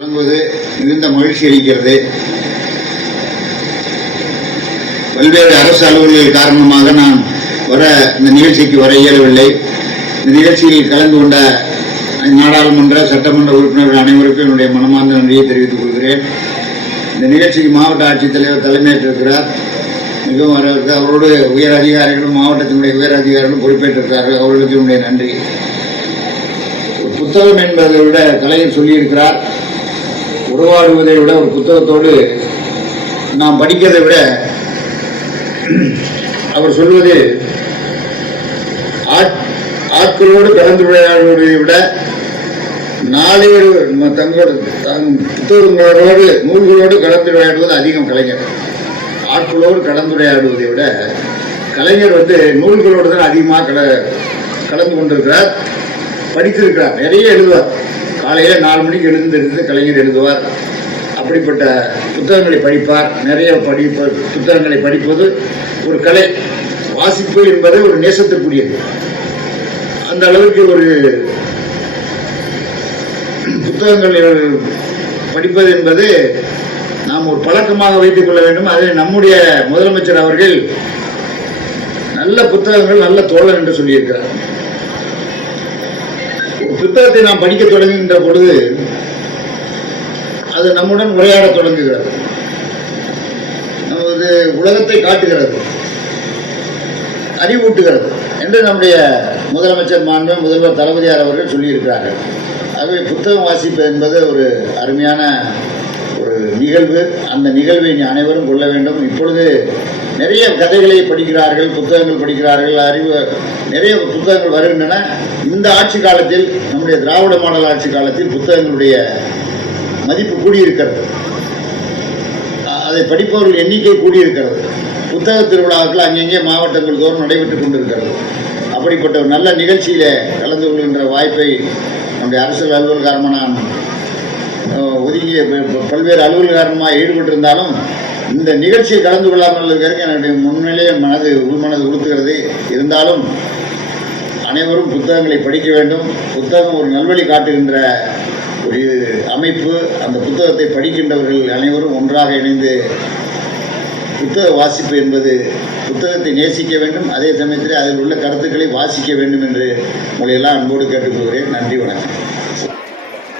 வழங்குவது மிகுந்த மகிழ்ச்சி அளிக்கிறது. பல்வேறு அரசு அலுவல்கள் காரணமாக நான் வர இந்த நிகழ்ச்சிக்கு வர இயலவில்லை. இந்த நிகழ்ச்சியில் கலந்து கொண்ட நாடாளுமன்ற சட்டமன்ற உறுப்பினர்கள் அனைவருக்கும் என்னுடைய மனமார்ந்த நன்றியை தெரிவித்துக் கொள்கிறேன். இந்த நிகழ்ச்சிக்கு மாவட்ட ஆட்சித்தலைவர் தலைமையேற்றிருக்கிறார் மிகவும் வரவேற்க அவரோடு உயர் அதிகாரிகளும் மாவட்டத்தினுடைய உயர் அதிகாரிகளும் பொறுப்பேற்றிருக்கிறார்கள். அவர்களுக்கு என்னுடைய நன்றி. புத்தகம் என்பதை விட கலைஞர் சொல்லியிருக்கிறார். உருவாடுவதை விட ஒரு புத்தகத்தோடு நாம் படிக்கிறதை விட அவர் சொல்வது ஆட்- ஆட்களோடு கலந்துரையாடுவதை விட நாளேடு தங்களோட புத்தகங்களோடு நூல்களோடு கலந்துரையாடுவது அதிகம் கலைஞர். ஆட்களோடு கலந்துரையாடுவதை விட கலைஞர் வந்து நூல்களோடு தான் அதிகமாக கல கலந்து கொண்டிருக்கிறார் படித்திருக்கிறார் நிறைய எழுதுவார். காலையில் நாலு மணிக்கு எழுந்திருந்து கலைஞர் எழுதுவார். அப்படிப்பட்ட புத்தகங்களை படிப்பார். நிறைய படிப்ப புத்தகங்களை படிப்பது ஒரு கலை. வாசிப்பு என்பது ஒரு நேசத்திற்குரியது அந்த அளவுக்கு ஒரு புத்தகங்கள் படிப்பது என்பது நாம் ஒரு பழக்கமாக வைத்துக் கொள்ள வேண்டும். அதை நம்முடைய முதலமைச்சர் அவர்கள் நல்ல புத்தகங்கள் நல்ல தோழன் என்று சொல்லியிருக்கிறார். புத்தகத்தை நாம் படிக்க தொடங்குகின்ற பொழுது அது நம்முடன் உரையாடத் தொடங்குகிறது. நமது உலகத்தை காட்டுகிறது. அறிவூட்டுகிறது என்று நம்முடைய முதலமைச்சர் மாண்பு முதல்வர் தளபதியார் அவர்கள் சொல்லியிருக்கிறார்கள். ஆகவே புத்தகம் வாசிப்பது என்பது ஒரு அருமையான ஒரு நிகழ்வு. அந்த நிகழ்வை நீ அனைவரும் கொள்ள வேண்டும். இப்பொழுது நிறைய கதைகளை படிக்கிறார்கள் புத்தகங்கள் படிக்கிறார்கள் அறிவு நிறைய புத்தகங்கள் வருகின்றன. இந்த ஆட்சி காலத்தில் நம்முடைய திராவிட மாடல் ஆட்சி காலத்தில் புத்தகங்களுடைய மதிப்பு கூடியிருக்கிறது. அதை படிப்பவர்கள் எண்ணிக்கை கூடியிருக்கிறது. புத்தக திருவிழாக்கள் அங்கங்கே மாவட்டங்கள் தோறும் நடைபெற்றுக் கொண்டிருக்கிறது. அப்படிப்பட்ட ஒரு நல்ல நிகழ்ச்சியில கலந்து கொள்கின்ற வாய்ப்பை நம்முடைய அரசியல் அலுவல்காரமாக நான் ஒதுங்கிய பல்வேறு அலுவல்காரமாக ஈடுபட்டிருந்தாலும் இந்த நிகழ்ச்சியை கலந்து கொள்ளாமல் இருக்கிறதுக்கு என்னுடைய முன்னிலேயே மனது உள்மனது உறுத்துகிறது. இருந்தாலும் அனைவரும் புத்தகங்களை படிக்க வேண்டும். புத்தகம் ஒரு நல்வழி காட்டுகின்ற ஒரு அமைப்பு. அந்த புத்தகத்தை படிக்கின்றவர்கள் அனைவரும் ஒன்றாக இணைந்து புத்தக வாசிப்பு என்பது புத்தகத்தை நேசிக்க வேண்டும். அதே சமயத்தில் அதில் உள்ள கருத்துக்களை வாசிக்க வேண்டும் என்று உங்களையெல்லாம் அன்போடு கேட்டுக்கொள்கிறேன். நன்றி வணக்கம்.